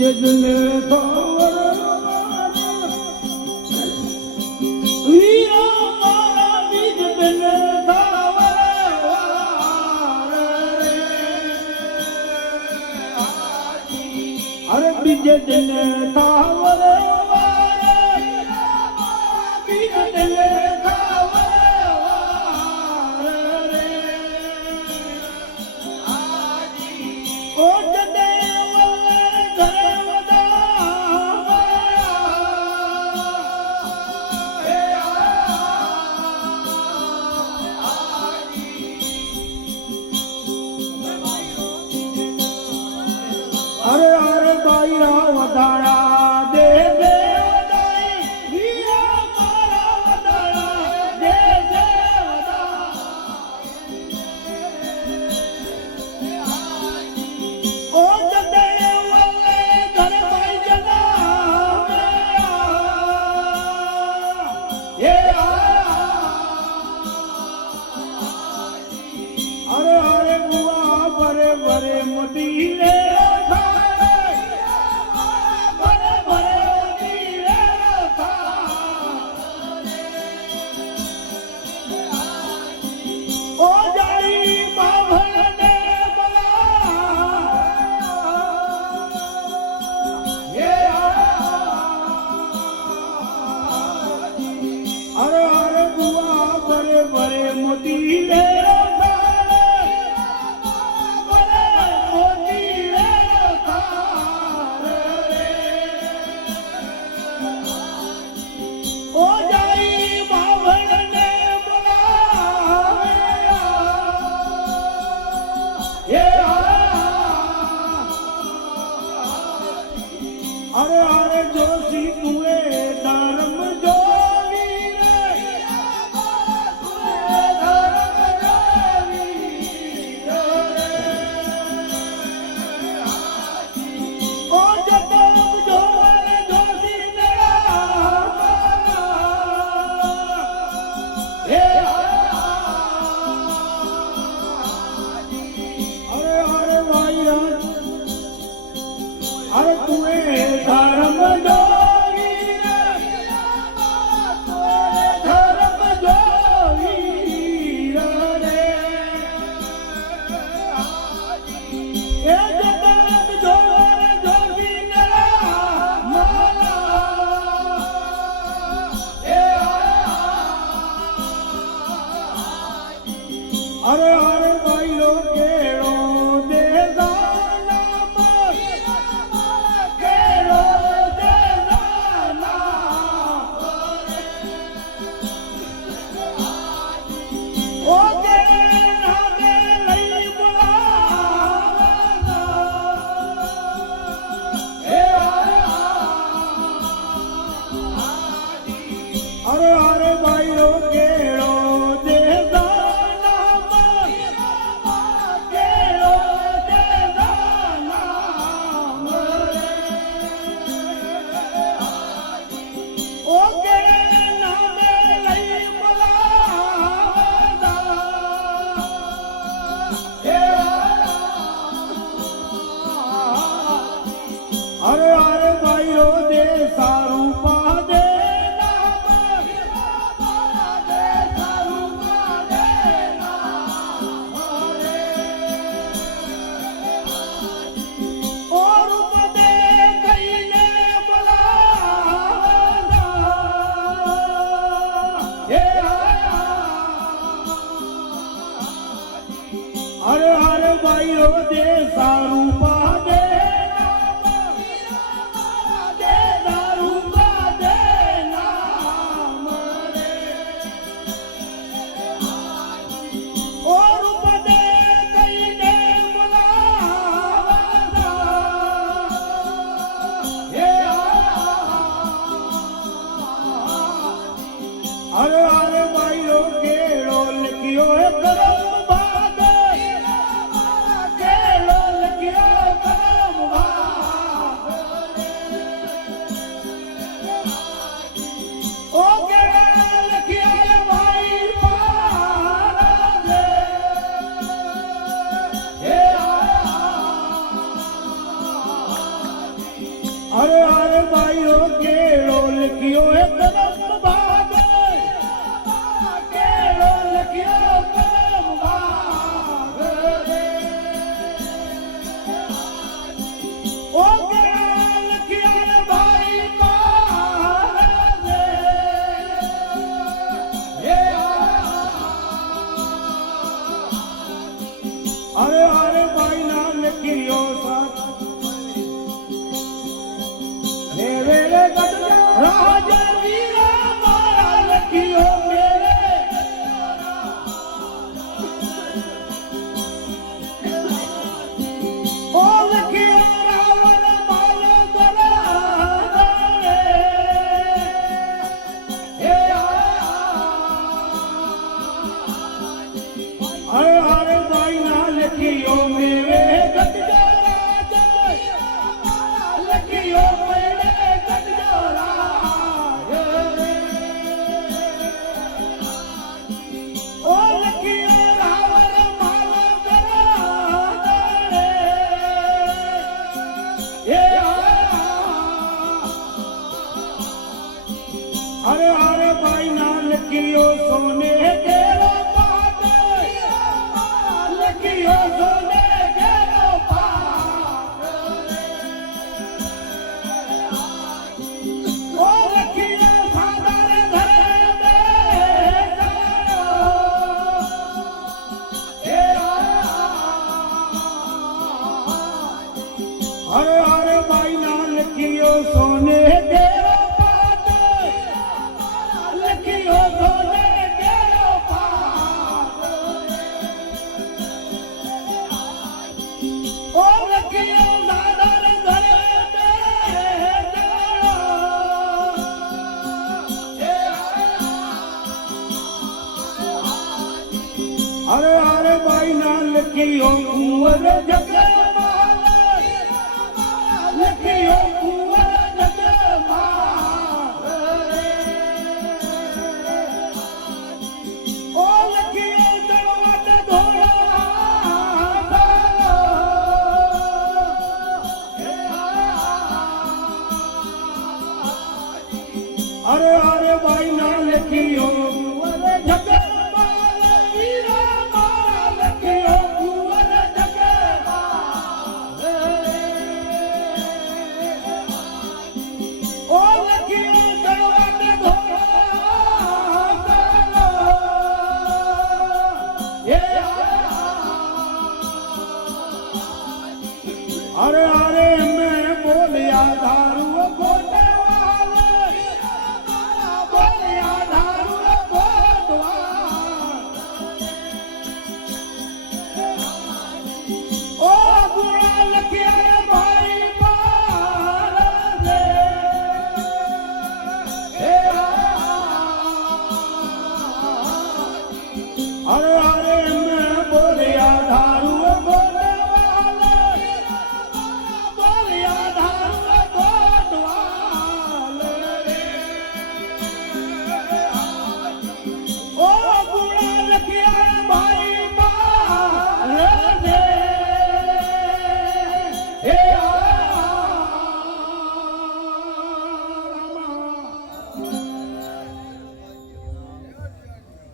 જજને થાવર વીરા મારા બીજને થાવર અરે બીજને થાવર બીજને અરે અરે ભાઈ ના લખીયો સાથ હે વેરે રાજ વીરા મારા લખીયો મેરે ઓ લખીયો રાવણ મારો દરા હે અરે ભાઈ ના લખીયો મેરે ગઢ રાજ લખીયો મેરે ગઢ રાજ ઓ લખીયો રાવણ મારો દરા અરે અરે ભાઈ ના લખીયો સોને કેરો પાટ લખીયો સોને કેરો પાટ ઓ લખીયો સાદર ધરે દે અરે અરે ભાઈ ના લખીયો સોને કેરો પાટ લખીયો સોને કેરો પાટ ઓ લખીયો સાદર ધરે દે અરે અરે ભાઈ ના લખીયો કુંવર જગમાલ લખીયો કુંવર જગમાલ ઓ લખીયો ચણવટ ધોળા અરે અરે ભાઈ ના લખીયો કુંવર જગમાલ વીરા મારા લખીયો કુંવર જગમાલ ઓ લખીયો ચણવટ ધોળા અરે અરે મેં બોલ્યા દારૂ ગોટવાલ બોલ્યા દારૂ ગોટવાલ ઓ ગુણા લખ્યા ભાઈ પાર દે અરે અરે મેં બોલ્યા દારૂ ગોટવાલ બોલ્યા દારૂ ગોટવાલ ઓ ગુણા લખ્યા ભાઈ પાર દે